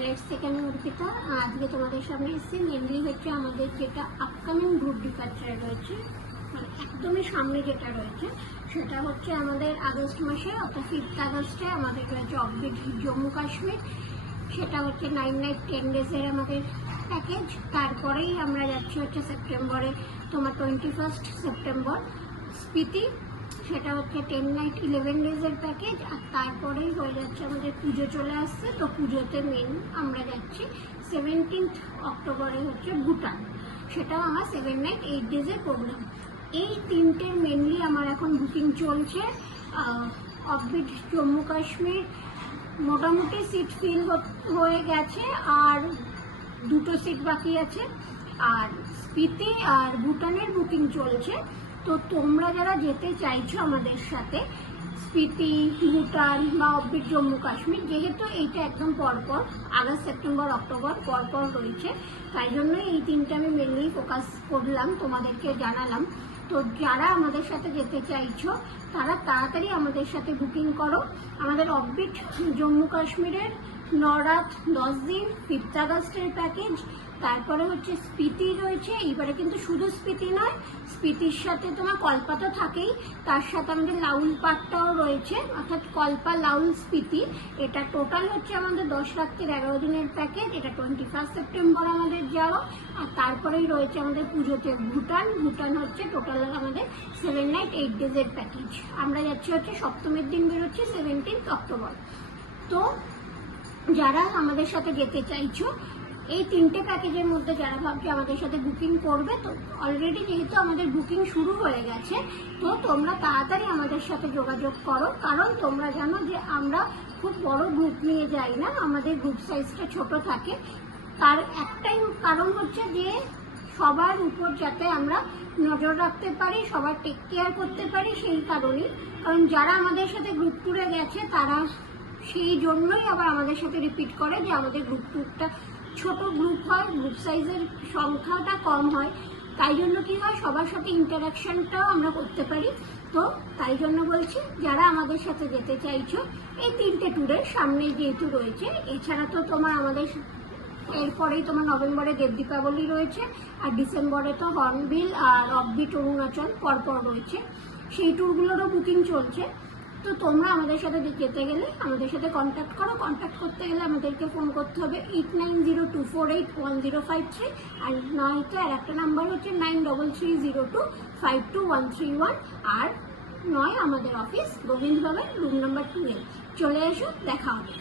Travellers থেকে আমি অর্পিতা। আজকে তোমাদের সামনে এসেছি মেনলি হচ্ছে আমাদের যেটা আপকামিং গ্রুপ ডিপার্চার রয়েছে, মানে একদমই সামনে যেটা রয়েছে সেটা হচ্ছে আমাদের আগস্ট মাসে অর্থাৎ 5th আগস্টে আমাদের রয়েছে অফবিট জম্মু কাশ্মীর। সেটা হচ্ছে 9 নাইট 10 ডেজের আমাদের প্যাকেজ। তারপরেই আমরা যাচ্ছি হচ্ছে সেপ্টেম্বরে তোমার 21 সেপ্টেম্বর স্পিতি, সেটা হচ্ছে 10 নাইট 11 ডেজের প্যাকেজ। আর তারপরেই হয়ে যাচ্ছে আমাদের পুজো চলে আসছে, তো পুজোতে মেন আমরা যাচ্ছি 17 অক্টোবরে হচ্ছে ভুটান, সেটাও আমার 7 নাইট 8 ডেজের প্রোগ্রাম। এই তিনটের মেনলি আমার এখন বুকিং চলছে। অফবিট জম্মু কাশ্মীর মোটামুটি সিট ফিল হয়ে গেছে, আর 2টো সিট বাকি আছে। আর স্পিতি আর ভুটানের বুকিং চলছে। তো তোমরা যারা যেতে চাইছো আমাদের সাথে স্পিতি, ভুটান বা অফবিট জম্মু কাশ্মীর, যেহেতু এইটা একদম পরপর আগস্ট সেপ্টেম্বর অক্টোবর পরপর রয়েছে, তাই জন্য এই তিনটে আমি মেনলি ফোকাস করলাম, তোমাদেরকে জানালাম। তো যারা আমাদের সাথে যেতে চাইছো তারা তাড়াতাড়ি আমাদের সাথে বুকিং করো। আমাদের অফবিট জম্মু কাশ্মীরের 9 রাত 10 দিন 5th আগস্টের প্যাকেজ। তারপরে হচ্ছে স্পিতি রয়েছে, এইবারে কিন্তু শুধু স্পিতি নয়, স্পিতির সাথে তোমার কল্পা তো থাকেই, তার সাথে আমাদের লাউল পার্কটাও রয়েছে, অর্থাৎ কল্পা লাউল স্পিতি। এটা টোটাল হচ্ছে আমাদের 10 রাত্রির 11 দিনের প্যাকেজ। এটা 21 সেপ্টেম্বর আমাদের যাওয়া। আর তারপরেই রয়েছে আমাদের পুজোতে ভুটান। ভুটান হচ্ছে টোটাল আমাদের 7 নাইট 8 ডেজের প্যাকেজ। আমরা যাচ্ছি হচ্ছে সপ্তমীর দিন বেরোচ্ছি 17 অক্টোবর। তো যারা আমাদের সাথে যেতে চাইছো এই তিনটে প্যাকেজের মধ্যে যারা ভাবছে আমাদের সাথে বুকিং করবে, তো অলরেডি যেহেতু আমাদের বুকিং শুরু হয়ে গেছে, তো তোমরা তাড়াতাড়ি আমাদের সাথে যোগাযোগ করো। কারণ তোমরা জানো যে আমরা খুব বড় গ্রুপ নিয়ে যাই না, আমাদের গ্রুপ সাইজটা ছোট থাকে। তার একটাই কারণ হচ্ছে যে সবার উপর যাতে আমরা নজর রাখতে পারি, সবার টেক কেয়ার করতে পারি, সেই কারণেই। কারণ যারা আমাদের সাথে গ্রুপ ট্যুরে গেছে তারা সেই জন্যই আবার আমাদের সাথে রিপিট করে যে আমাদের গ্রুপ ট্যুরটা ছোট গ্রুপ হয়, গ্রুপ সাইজের সংখ্যাটা কম হয়, তাই জন্য কি হয় সবার সাথে ইন্টারাকশনটাও আমরা করতে পারি। তো তাই জন্য বলছি যারা আমাদের সাথে যেতে চাইছো এই তিনটে ট্যুরের সামনে যেহেতু রয়েছে, এছাড়া তো তোমার আমাদের এরপরেই তোমার নভেম্বরে দেব দীপাবলি রয়েছে, আর ডিসেম্বরে তো হর্নবিল আর অফবিট অরুণাচল পরপর রয়েছে, সেই ট্যুরগুলোরও বুকিং চলছে। তো তোমরা আমাদের সাথে যেতে গেলে আমাদের সাথে কন্ট্যাক্ট করো। কন্ট্যাক্ট করতে গেলে আমাদেরকে ফোন করতে হবে 8902481053, আর নয়তো আর একটা নাম্বার হচ্ছে 9330252131, আর নয় আমাদের অফিস গোবিন্দ ভবন রুম নাম্বার 2 চলে এসো, দেখা হবে।